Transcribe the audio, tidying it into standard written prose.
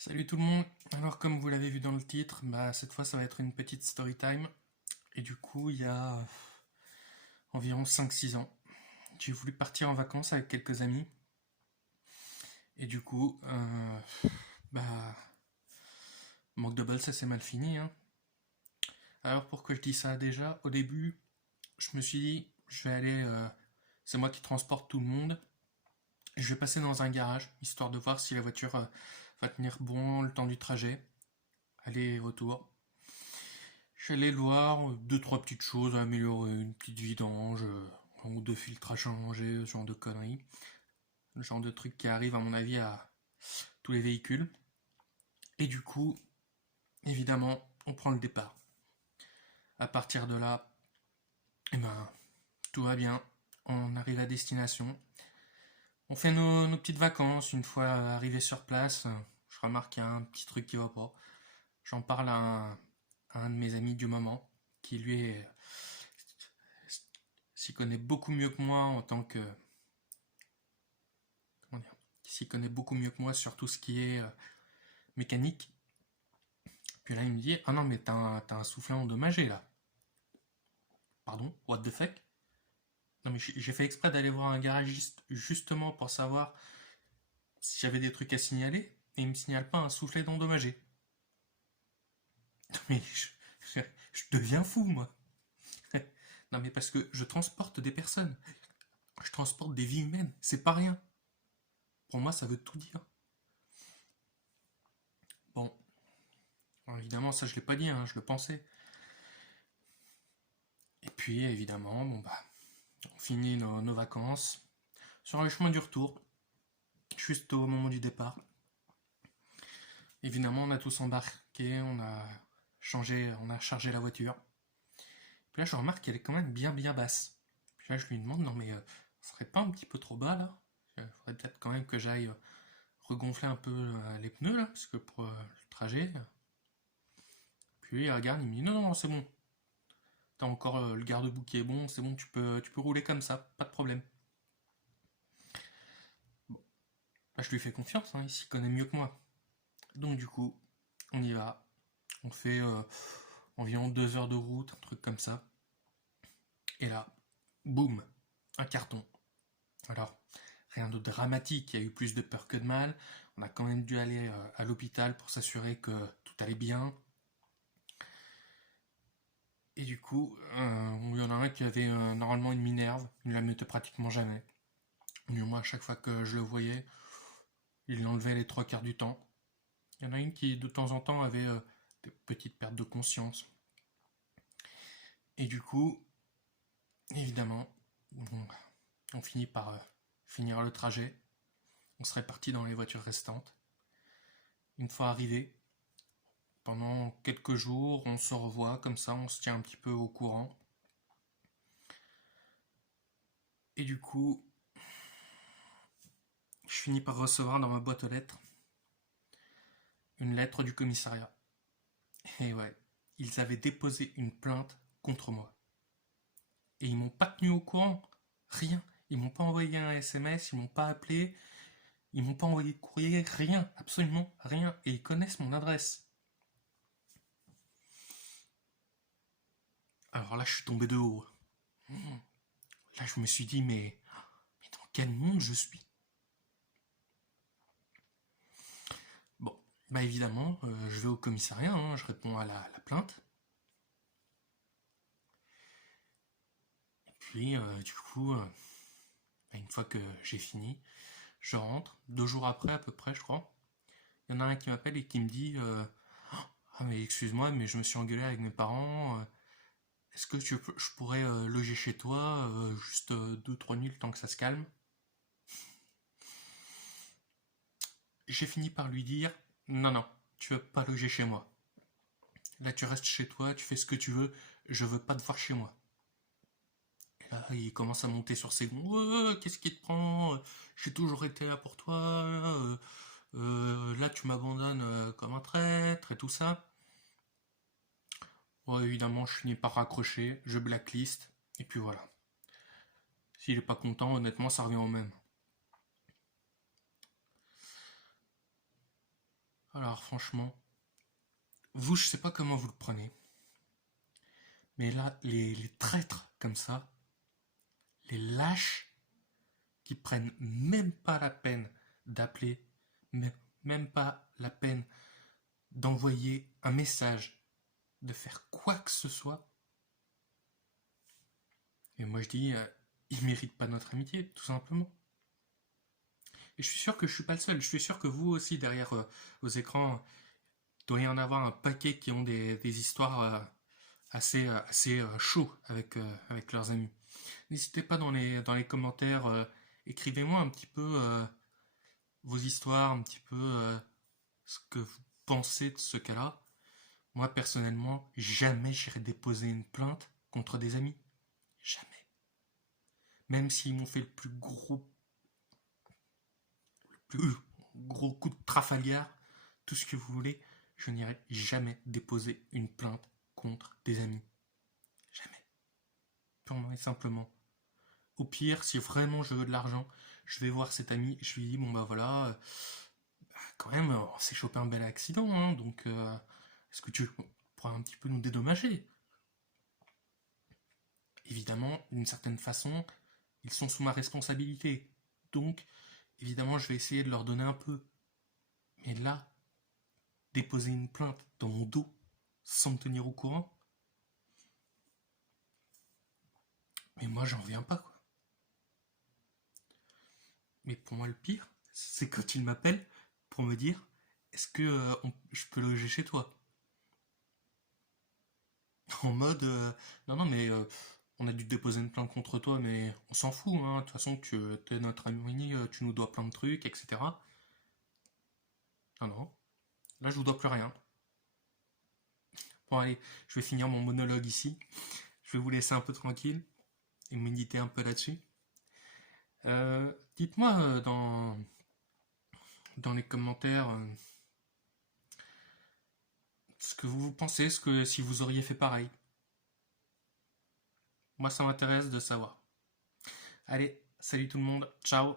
Salut tout le monde. Alors comme vous l'avez vu dans le titre, cette fois ça va être une petite story time. Et du coup, il y a environ 5-6 ans, j'ai voulu partir en vacances avec quelques amis. Et du coup, bah, manque de bol, ça s'est mal fini, hein. Alors pourquoi je dis ça déjà? Au début, je me suis dit, je vais aller, c'est moi qui transporte tout le monde. Je vais passer dans un garage, histoire de voir si la voiture va tenir bon le temps du trajet, aller et retour. Je suis allé voir deux trois petites choses à améliorer, une petite vidange, un ou deux filtres à changer, ce genre de conneries. Le genre de truc qui arrive à mon avis à tous les véhicules. Et du coup, évidemment, on prend le départ. À partir de là, eh ben, tout va bien. On arrive à destination. On fait nos petites vacances. Une fois arrivé sur place, je remarque qu'il y a un petit truc qui va pas. J'en parle à un de mes amis du moment, qui lui s'y connaît beaucoup mieux que moi en tant que comment dire, qui s'y connaît beaucoup mieux que moi sur tout ce qui est mécanique. Puis là, il me dit: ah non, mais t'as un soufflet endommagé là. Pardon, what the fuck? Non, mais j'ai fait exprès d'aller voir un garagiste justement pour savoir si j'avais des trucs à signaler, et il me signale pas un soufflet endommagé. Mais je deviens fou, moi. Non, mais parce que je transporte des personnes, je transporte des vies humaines, c'est pas rien. Pour moi, ça veut tout dire. Bon, alors évidemment, ça je l'ai pas dit, hein, je le pensais. Et puis, évidemment, on finit nos vacances. Sur le chemin du retour, juste au moment du départ, évidemment, on a tous embarqué, on a chargé la voiture. Puis là, je remarque qu'elle est quand même bien bien basse. Puis là, je lui demande: non mais, ça serait pas un petit peu trop bas là? Il faudrait peut-être quand même que j'aille regonfler un peu les pneus là, parce que pour le trajet. Puis il regarde, il me dit: non, non, c'est bon. T'as encore le garde-boue qui est bon, c'est bon, tu peux rouler comme ça, pas de problème. Bon, là, je lui fais confiance, hein, il s'y connaît mieux que moi. Donc du coup, on y va. On fait environ 2 heures de route, un truc comme ça. Et là, boum, un carton. Alors, rien de dramatique, il y a eu plus de peur que de mal. On a quand même dû aller à l'hôpital pour s'assurer que tout allait bien. Et du coup, il y en a un qui avait normalement une minerve, il ne la mettait pratiquement jamais. Mais moi, à chaque fois que je le voyais, il l'enlevait les trois quarts du temps. Il y en a une qui, de temps en temps, avait des petites pertes de conscience. Et du coup, évidemment, on finit par finir le trajet. On serait parti dans les voitures restantes. Une fois arrivé, pendant quelques jours, on se revoit comme ça, on se tient un petit peu au courant. Et du coup, je finis par recevoir dans ma boîte aux lettres une lettre du commissariat. Et ouais, ils avaient déposé une plainte contre moi. Et ils m'ont pas tenu au courant. Rien. Ils m'ont pas envoyé un SMS, ils m'ont pas appelé, ils m'ont pas envoyé de courrier, rien, absolument rien. Et ils connaissent mon adresse. Alors là, je suis tombé de haut. Là, je me suis dit: mais dans quel monde je suis? Bon, évidemment, je vais au commissariat, hein, je réponds à la plainte. Et puis, du coup, une fois que j'ai fini, je rentre. 2 jours après, à peu près, je crois. Il y en a un qui m'appelle et qui me dit: ah, mais excuse-moi, mais je me suis engueulé avec mes parents. Est-ce que je pourrais loger chez toi juste 2-3 nuits le temps que ça se calme? J'ai fini par lui dire: non, non, tu veux pas loger chez moi. Là, tu restes chez toi, tu fais ce que tu veux, je veux pas te voir chez moi. Et là, il commence à monter sur ses gonds: ouais, qu'est-ce qui te prend? J'ai toujours été là pour toi. Là, tu m'abandonnes comme un traître et tout ça. Ouais, évidemment, je finis par raccrocher, je blacklist, et puis voilà. S'il est pas content, honnêtement, ça revient au même. Alors franchement, vous, je sais pas comment vous le prenez, mais là, les traîtres comme ça, les lâches qui prennent même pas la peine d'appeler, même pas la peine d'envoyer un message, de faire quoi que ce soit. Et moi je dis, ils méritent pas notre amitié, tout simplement. Et je suis sûr que je suis pas le seul. Je suis sûr que vous aussi, derrière vos écrans, il doit y en avoir un paquet qui ont des histoires assez chauds avec leurs amis. N'hésitez pas dans les commentaires, écrivez-moi un petit peu vos histoires, un petit peu ce que vous pensez de ce cas-là. Moi, personnellement, jamais j'irai déposer une plainte contre des amis. Jamais. Même s'ils m'ont fait le plus gros coup de Trafalgar, tout ce que vous voulez, je n'irai jamais déposer une plainte contre des amis. Jamais. Purement et simplement. Au pire, si vraiment je veux de l'argent, je vais voir cet ami, je lui dis, bon bah voilà, quand même, on s'est chopé un bel accident, hein, donc est-ce que tu pourras un petit peu nous dédommager? Évidemment, d'une certaine façon, ils sont sous ma responsabilité. Donc, évidemment, je vais essayer de leur donner un peu. Mais là, déposer une plainte dans mon dos, sans me tenir au courant, mais moi, j'en reviens pas, quoi. Mais pour moi, le pire, c'est quand ils m'appellent pour me dire, est-ce que je peux loger chez toi? En mode, non, non, mais on a dû déposer une plainte contre toi, mais on s'en fout, hein. De toute façon, tu es notre ami, tu nous dois plein de trucs, etc. Non, non, là, je vous dois plus rien. Bon, allez, je vais finir mon monologue ici. Je vais vous laisser un peu tranquille et méditer un peu là-dessus. Dites-moi dans les commentaires ce que vous pensez, si vous auriez fait pareil. Moi, ça m'intéresse de savoir. Allez, salut tout le monde, ciao!